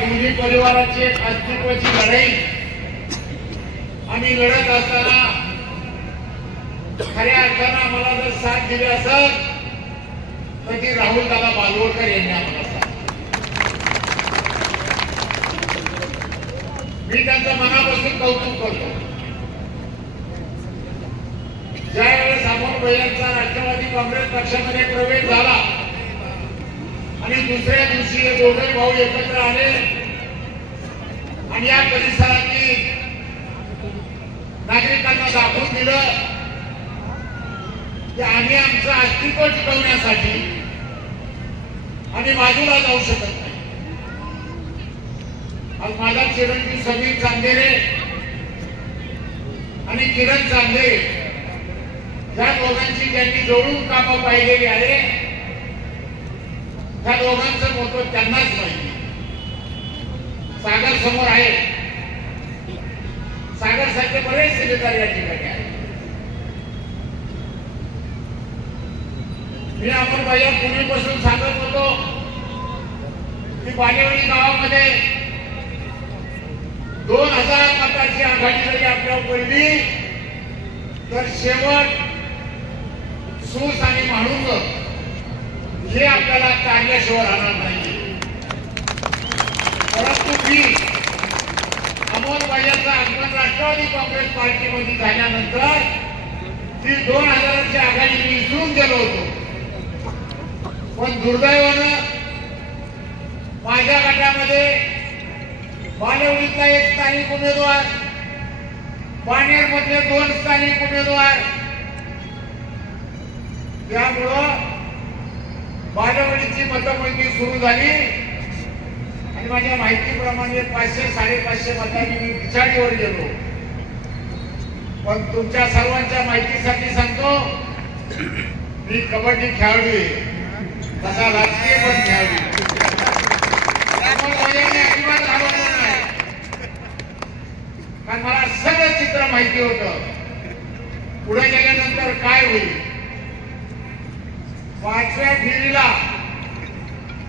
दोन्ही परिवाराची एक अस्तित्वाची लढाई आम्ही लढत असताना खऱ्या अर्थानं आम्हाला जर साथ दिली असत तर ती राहुल दादा बालवडकर यांनी आम्हाला साथ मी त्यांचं मनापासून कौतुक करतो. ज्यावेळेस वेळेस अमोल भैयांचा राष्ट्रवादी काँग्रेस पक्षामध्ये प्रवेश झाला आणि दुसऱ्या दिवशी हे दोघे भाऊ एकत्र आले. आणि या परिसरातील नागरिकांना दाखवून दिलं की आम्ही आमचं अस्तित्व टिकवण्यासाठी आणि बाजूला जाऊ शकत नाही. आज माझा चिरंजीव समीर चांदेरे आणि किरण चांदे या दोघांची ज्यांनी जोडून कामं पाहिलेली आहे ह्या दोघांचं महत्त्व त्यांनाच माहिती. सागर समोर आहे. सागर सारखे बरेच सेवेदार या ठिकाणी आहेत. मी आपण भैया पूर्वीपासून सांगत होतो की बालेवाडी गावामध्ये दोन हजार मताची आघाडी झाली आपल्या पहिली. तर शेवट सूस आणि माणूस हे आपल्याला काढल्याशिवाय राहणार नाही. परंतु मी अमोल भैयाचं आगमन राष्ट्रवादी काँग्रेस पार्टीमध्ये झाल्यानंतर ती दोन हजाराची आघाडी मी विसरून गेलो होतो. पण दुर्दैवानं माझ्या गटामध्ये बालेवडीतला एक स्थानिक उमेदवार पाणेरमधले दोन स्थानिक उमेदवार त्यामुळं बालेवडीची मतमोजणी सुरू झाली. आणि माझ्या माहितीप्रमाणे पाचशे साडेपाचशे मतांनी मी पिछाडीवर गेलो. पण तुमच्या सर्वांच्या माहितीसाठी सांगतो मी कबड्डी खेळाडू आहे. तसा राजकीय पण खेळाडू अजिबात नाही. कारण मला सगळं चित्र माहिती होतं. पुढे गेल्यानंतर काय होईल? पाचव्या फेरीला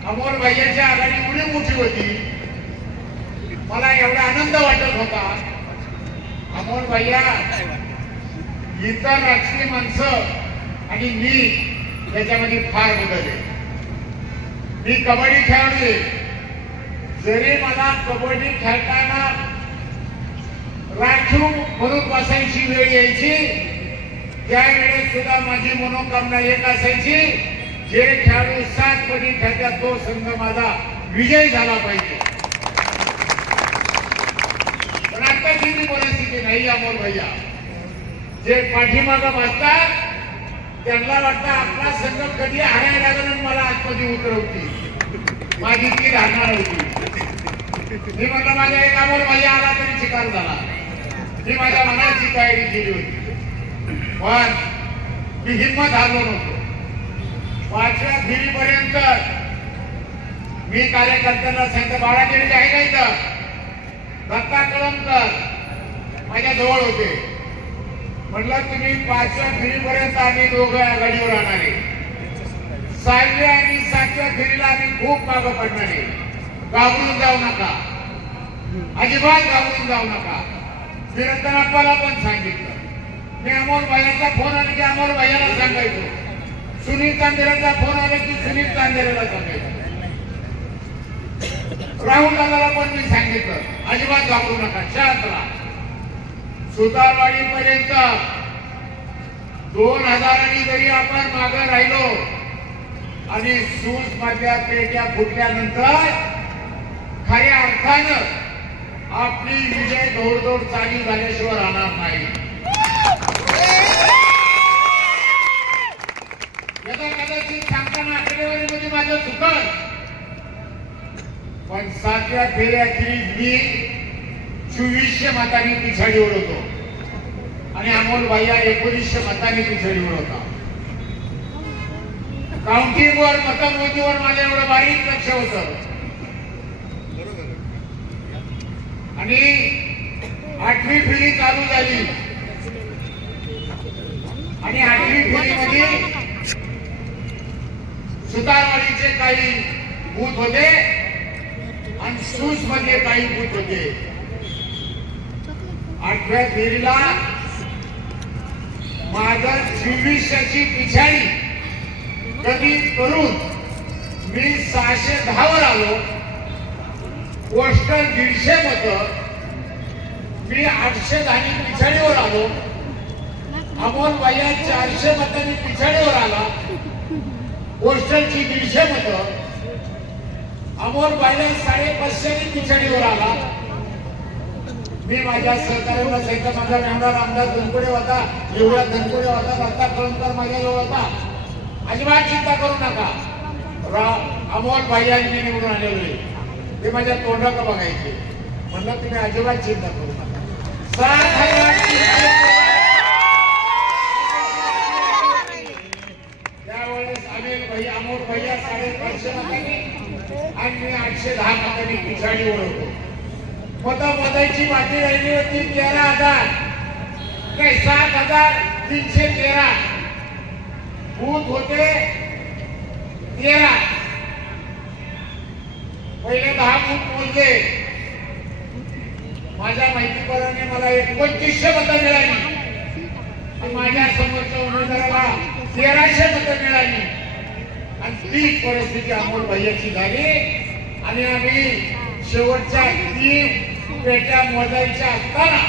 अमोल भैयाची आघाडी एवढी मोठी होती. मला एवढा आनंद वाटत होता. अमोल भैया इतर राजकीय माणसं आणि मी याच्यामध्ये फार बदलले. मी कबड्डी खेळली जरी मला कबड्डी खेळताना राखीव म्हणून बसायची वेळ यायची त्यावेळेस सुद्धा माझी मनोकामना एक असायची जे खेळाडू सात पटी खेळतात तो संघ माझा विजय झाला पाहिजे. पण आताची ती परिस्थिती नाही अमोल भैया जे पाठीमागं बसतात त्यांना वाटतं आपला संघ कधी हारायला लागला आणि मला आतमध्ये उतरवती माझी ती राहणार होती. मी म्हटलं माझ्या एक अमोल भैया आला तरी शिकार झाला. मी माझ्या मनाची तयारी केली होती. पण मी हिंमत हारलो नव्हतो. पाचव्या फेरीपर्यंत मी कार्यकर्त्यांना संत बाळागिरी आहे का इथं? दत्ता कळमकर माझ्या जवळ होते. म्हटलं तुम्ही पाचव्या फेरीपर्यंत आम्ही दोघं आघाडीवर राहणार आहे. सहाव्या आणि सातव्या फेरीला आम्ही खूप मागं पडणार आहे. घाबरून जाऊ नका. अजिबात घाबरून जाऊ नका. निरंतर आपल्याला पण सांगितलं. मी अमोल भाईचा फोन आला की अमोल भाईला सांगायचो. सुनील चांदेराचा फोन आला की सुनील चांदेराला सांगायचो. राहुल दादाला पण मी सांगितलं. अजिबात वापरू नका. शांत राहा. सुतारवाडी पर्यंत दोन हजारांनी जरी आपण मागे राहिलो आणि सूज मधल्या पेट्या फुटल्यानंतर खऱ्या अर्थानं आपली विजय दौडदौड चालू झाल्याशिवाय राहणार नाही. सांगताना आकडेवारीमध्ये माझं पण सातव्या फेऱ्याखेरीज मी चोवीसशे मतांनी पिछाडीवर होतो आणि अमोल भैया एकोणीसशे मतांनी पिछाडीवर होता काउंटिंगवर मतमोजणीवर माझ्या एवढं बारीक लक्ष होतं. आणि आठवी फेरी चालू झाली. आणि आठवी फेरीमध्ये सुतारवाडीचे काही बूथ होते आणि एकवीसमध्ये काही बूथ होते. आठव्या फेरीला माझं चोवीसशेची पिछाडी कमी करून मी सहाशे दहावर आलो. पोस्टर दीडशे मत. मी आठशे दहानी पिछाडीवर आलो. अमोल बाया चारशे मतांनी पिछाडीवर आला. पोस्टलची दीडशे मतं अमोल बाया साडेपाचशे पिछाडीवर आला. मी माझ्या सहकार्याला सहित माझा मेहणार आमदार धनकुडे होता. एवढा धनकुडे होता दत्ता कळमकर माझ्याजवळ होता. अजिबात चिंता करू नका. राव अमोल भाईयांनी निवडून आलेले ते माझ्या तोंडाकडे बघायचे. म्हणलं तुम्ही अजिबात चिंता करू नका. सात हजार तीनशे त्यावेळेस अनिल भाई अमोल भैया साडेपाचशे मतांनी एकशे दहा टक्क्यांनी पिछाडीवर होतो मत मताची राहिली होती तेरा हजार. नाही सात हजार तीनशे तेरा. बूथ होते तेरा. पहिले दहा बूथ मोजले. माझ्या माहितीप्रमाणे मला एकोणतीसशे मतं मिळाली. आणि माझ्या समोरच्या उमेदवाराला तेराशे मतं मिळाली. आणि तीच परिस्थिती अमोल भैयाची झाली. आणि आम्ही शेवटच्या तीन पेट्या मोजायच्या असताना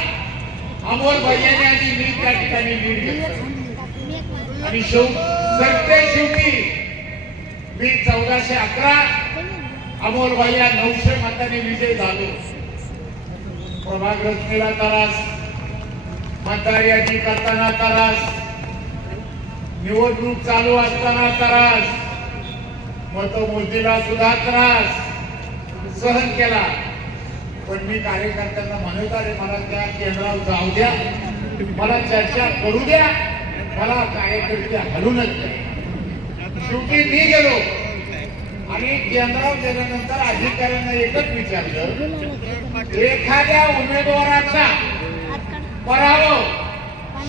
अमोल भैयाने आणि मी त्या ठिकाणी लीड घेतलं. आणि शेव शेवटी मी चौदाशे अकरा अमोल भैया नऊशे मताने विजय झालो. प्रभाग रचनेला त्रास मतदार यादी करताना त्रास निवडणूक चालू असताना त्रास मतमोजणीला सुद्धा त्रास. सहन केला. पण मी कार्यकर्त्यांना म्हणत आहे मला त्या केंद्रावर जाऊ द्या. मला चर्चा करू द्या. मला कार्यकर्ते हलूनच द्या. शेवटी मी गेलो. आणि केंद्रावर गेल्यानंतर अधिकाऱ्यांना एकच विचारलं. एखाद्या उमेदवाराचा पराभव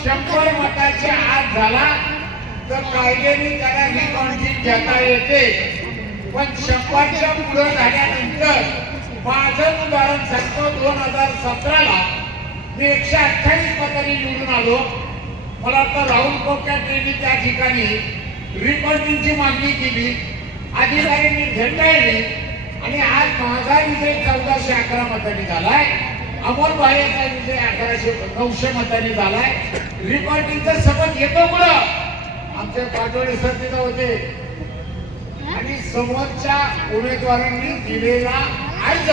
शंभर मताच्या आत झाला तर कायद्याने त्याला ही कॉन्फ्लिक्ट घेता येते. पण शंभरच्या पुढे झाल्यानंतर माझं उदाहरण सांगतो दोन हजार सतराला मी एकशे अठ्ठावीस मतांनी निवडून आलो. मला आता राहुल कोकॅट यांनी त्या ठिकाणी रिकॉर्डिंगची मागणी केली. अधिकाऱ्यांनी झेंडाळली आणि आज माझा विजय चौदाशे अकरा मतांनी झालाय. अमोल भाईचा विजय अकराशे नऊशे मतांनी झालाय. रिकॉर्डिंगचा सबक येतो कुठं आमचे पाटोळे सर तिथं होते. समोरच्या उमेदवारांनी दिलेला अर्ज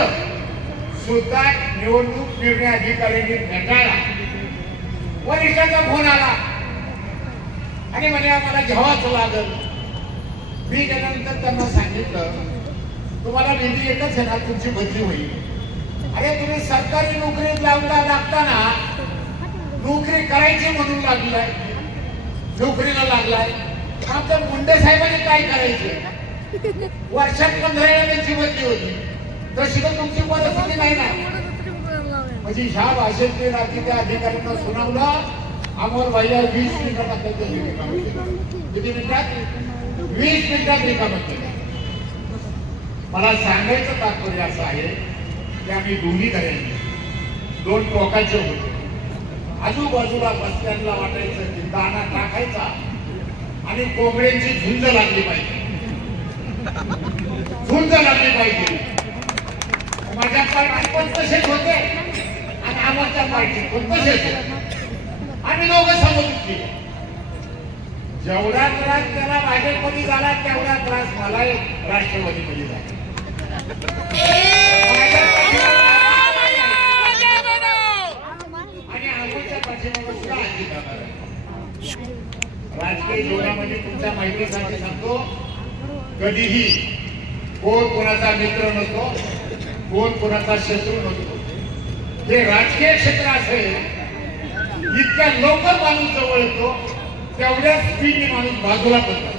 सुद्धा निवडणूक निर्णय अधिकाऱ्यांनी फेटाळला. वरिष्ठाचा फोन आला. आणि म्हणे आम्हाला घ्यावाच लागल. मी गेल्यानंतर त्यांना सांगितलं तुम्हाला विधी एकच येणार तुमची बदली होईल. अरे तुम्ही सरकारी नोकरीत लागता लागताना नोकरी करायची म्हणून लागलाय. नोकरीला लागलाय. आमच्या मुंडे साहेबांनी काय करायचे? वर्षात पंधरा वेळा त्यांची बदली होती. तशी तर तुमची परिस्थिती नाही ना. म्हणजे ह्या भाषेत ते रात्रीच्या अधिकाऱ्यांना सुनावलं अमोल भैया वीस मिनिटात त्यांची किती मिनिटात? वीस मिनिटात रिकामी केली. मला सांगायचं तात्पर्य असं आहे की आम्ही दोन्ही करायचे दोन टोकाचे होते. आजूबाजूला बसत्यांना वाटायचं की दाना टाकायचा आणि कोंबड्यांची झुंज लागली पाहिजे. झुंज लागली पाहिजे. माझ्या पार्टी पण तसेच होते आणि आमच्या पार्टी पण तसेच होते. आम्ही दोघं समजून केले जेवढा त्रास त्याला भाजपमध्ये झाला तेवढा त्रास मला राष्ट्रवादीमध्ये झाला. आणि आमच्या पाठीमागे सुद्धा आजी राजकीय जीवनामध्ये तुमच्या माहितीसाठी सांगतो कधीही कोण कोणाचा मित्र नसतो कोण कोणाचा शत्रू नसतो. हे राजकीय क्षेत्र असेल इतक्या लवकर माणूस जवळ येतो तेवढ्या स्पीडने माणूस बाजूला पडतो.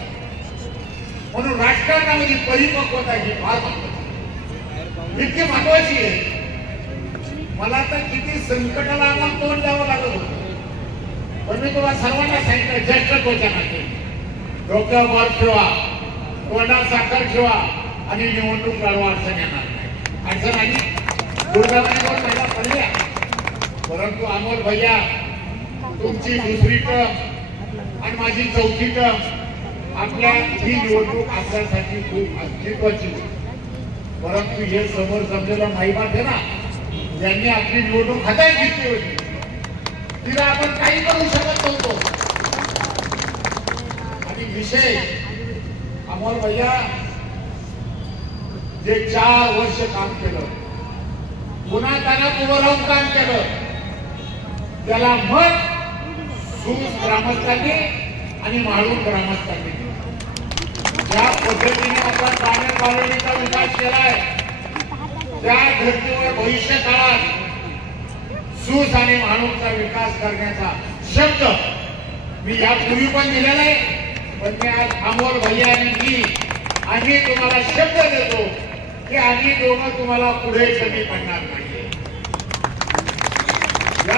म्हणून राजकारणामध्ये परिपक्वता ही फार महत्वाची इतकी महत्वाची आहे. मला तर किती संकटाला आम्हाला तोंड द्यावं लागत होतं. पण मी तुला सर्वांना सांगितलं ज्येष्ठ कोच्या नाते डोक्यावर ठेवा. तोंडात साखर ठेवा आणि निवडणूक लढवा अडचण येणार नाही. अडचण आली दुर्दैवाने पहिला पडल्या परंतु अमोल भैया तुमची दुसरी टर्म आणि माझी चौथी टर्म आपल्या ही निवडणूक आपल्यासाठी खूप अस्तित्वाची परंतु हे समोर जमलेलं माहीबात आहे ना यांनी आपली निवडणूक हातात घेतली होती. तिला आपण काही करू शकत नव्हतो. आणि विषय अमोल भैया जे चार वर्ष काम केलं पुन्हा त्यांना उभं राहून काम केलं त्याला मत सूस ग्रामस्थांनी आणि म्हाळून ग्रामस्थांनी ज्या पद्धतीने आपण ग्रामीण कॉलनीचा विकास केलाय. त्या धर्तीवर भविष्य काळात सूस आणि म्हाळूनचा विकास करण्याचा शब्द मी यापूर्वी पण दिलेला आहे. पण मी आज अमोल भैया आणि आम्ही तुम्हाला शब्द देतो की आम्ही दोघं तुम्हाला पुढे कमी पडणार नाहीये. या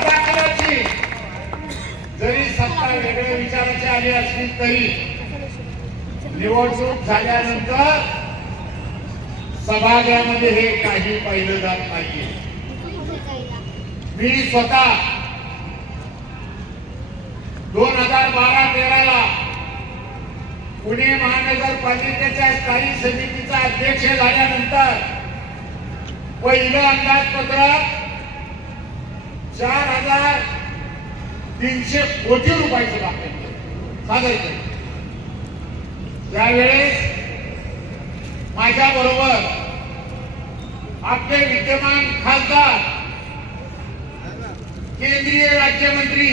जरी सत्ता वेगळ्या विचाराची आली असली तरी निवडणूक झाल्यानंतर सभागृहामध्ये हे काही पाहिलं जात नाहीये. मी स्वतः दोन हजार बारा तेराला पुणे महानगरपालिकेच्या स्थायी समितीचा अध्यक्ष झाल्यानंतर पहिलं अंदाजपत्र चार हजार तीनशे कोटी रुपयाचे दाखल सादर केले. त्यावेळेस माझ्या बरोबर आपले विद्यमान खासदार केंद्रीय राज्यमंत्री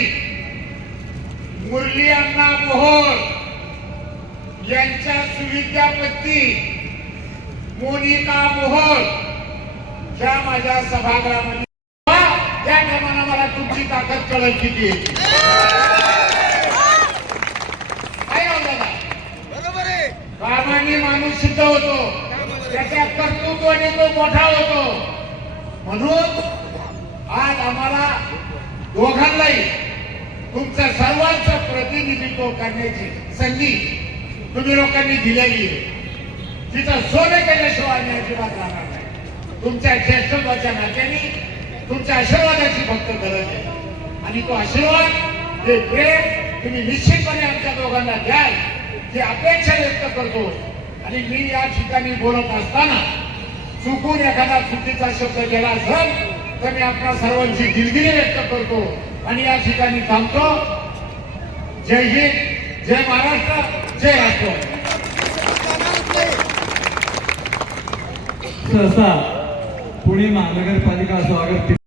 मुरली अण्णा मोहोळ यांच्या सुविद्यापत्ती मोनिका मोहोळ ज्या माझ्या सभागृहामध्ये त्या टायमाला मला तुमची ताकद कळत किती कामाने माणूस सिद्ध होतो. त्याच्या कर्तृत्वाने तो मोठा होतो. म्हणून आज आम्हाला दोघांनाही तुमचं सर्वांचं प्रतिनिधित्व करण्याची संधी तुम्ही लोकांनी दिलेली आहे. तिथं सोने केल्याशिवाय मी अजिबात राहणार नाही. तुमच्या ज्येष्ठत्वाच्या नात्याने तुमच्या आशीर्वादाची फक्त गरज आहे. आणि तो आशीर्वाद हे प्रेम तुम्ही निश्चितपणे आमच्या दोघांना द्याल ही अपेक्षा व्यक्त करतो. आणि मी या ठिकाणी बोलत असताना चुकून एखादा चुकीचा शब्द गेला असेल तर मी आपल्या सर्वांची दिलगिरी व्यक्त करतो आणि या ठिकाणी थांबतो. जय हिंद जय महाराष्ट्र. जय सहसा पुणे महानगरपालिका स्वागत